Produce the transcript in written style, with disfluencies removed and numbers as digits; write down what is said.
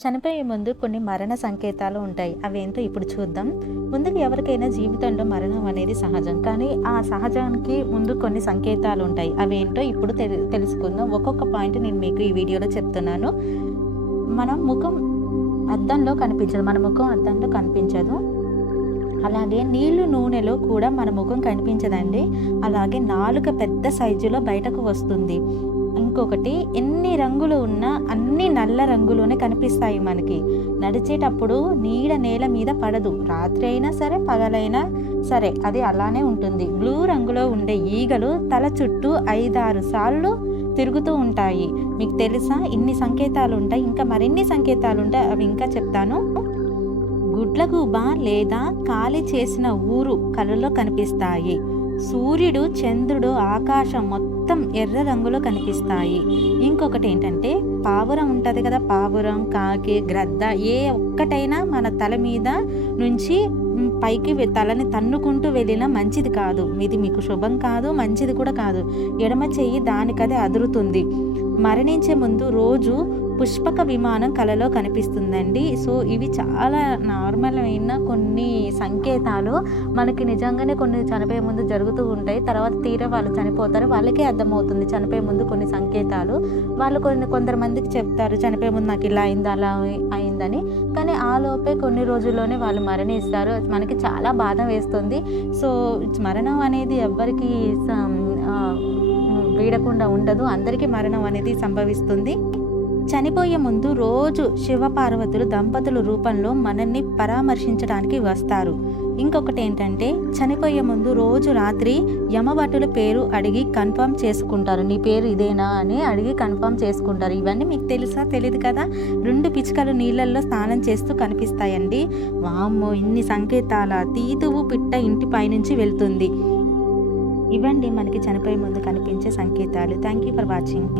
చనిపోయే ముందు కొన్ని మరణ సంకేతాలు ఉంటాయి. అవేంటో ఇప్పుడు చూద్దాం. ముందుగా ఎవరికైనా జీవితంలో మరణం అనేది సహజం. కానీ ఆ సహజానికి ముందు కొన్ని సంకేతాలు ఉంటాయి. అవేంటో ఇప్పుడు తెలుసుకుందాం. ఒక్కొక్క పాయింట్ నేను మీకు ఈ వీడియోలో చెప్తున్నాను. మన ముఖం అద్దంలో కనిపించదు. మన ముఖం అద్దంలో కనిపించదు. అలాగే నీళ్లు నూనెలో కూడా మన ముఖం కనిపించదండి. అలాగే నాలుక పెద్ద సైజులో బయటకు వస్తుంది. ఇంకొకటి, ఎన్ని రంగులు ఉన్నా అన్ని నల్ల రంగులోనే కనిపిస్తాయి మనకి. నడిచేటప్పుడు నీడ నేల మీద పడదు. రాత్రి అయినా సరే పగలైనా సరే అది అలానే ఉంటుంది. బ్లూ రంగులో ఉండే ఈగలు తల చుట్టూ 5-6 సార్లు తిరుగుతూ ఉంటాయి. మీకు తెలుసా ఇన్ని సంకేతాలు ఉంటాయి. ఇంకా మరిన్ని సంకేతాలు ఉంటాయి, అవి ఇంకా చెప్తాను. గుడ్లగూబ లేదా ఖాళీ చేసిన ఊరు కళ్ళలో కనిపిస్తాయి. సూర్యుడు, చంద్రుడు, ఆకాశం మొత్తం ఎర్ర రంగులో కనిపిస్తాయి. ఇంకొకటి ఏంటంటే, పావురం ఉంటుంది కదా, పావురం, కాకి, గ్రద్ద ఏ ఒక్కటైనా మన తల మీద నుంచి పైకి తలని తన్నుకుంటూ వెళ్ళినా మంచిది కాదు. ఇది మీకు శుభం కాదు, మంచిది కూడా కాదు. ఎడమ చెయ్యి దానికదే అదురుతుంది. మరణించే ముందు రోజు పుష్పక విమానం కలలో కనిపిస్తుందండి. సో ఇవి చాలా నార్మల్ అయిన కొన్ని సంకేతాలు. మనకి నిజంగానే కొన్ని చనిపోయే ముందు జరుగుతూ ఉంటాయి. తర్వాత తీరా వాళ్ళు చనిపోతారు, వాళ్ళకే అర్థమవుతుంది చనిపోయే ముందు కొన్ని సంకేతాలు. వాళ్ళు కొందరు మందికి చెప్తారు చనిపోయే ముందు నాకు ఇలా అయింది, అలా అయిందని. కానీ ఆ లోపే కొన్ని రోజుల్లోనే వాళ్ళు మరణిస్తారు. మనకి చాలా బాధ వేస్తుంది. సో మరణం అనేది ఎవ్వరికి వీడకుండా ఉండదు. అందరికీ మరణం అనేది సంభవిస్తుంది. చనిపోయే ముందు రోజు శివపార్వతులు దంపతుల రూపంలో మనల్ని పరామర్శించడానికి వస్తారు. ఇంకొకటి ఏంటంటే, చనిపోయే ముందు రోజు రాత్రి యమభటుల పేరు అడిగి కన్ఫర్మ్ చేసుకుంటారు. నీ పేరు ఇదేనా అని అడిగి కన్ఫర్మ్ చేసుకుంటారు. ఇవన్నీ మీకు తెలుసా? తెలియదు కదా. 2 పిచ్చుకలు నీళ్ళల్లో స్నానం చేస్తూ కనిపిస్తాయండి. వామ్మో, ఇన్ని సంకేతాల! తీతువు పిట్ట ఇంటి పైనుంచి వెళ్తుంది. ఇవండి మనకి చనిపోయే ముందు కనిపించే సంకేతాలు. Thank you for watching.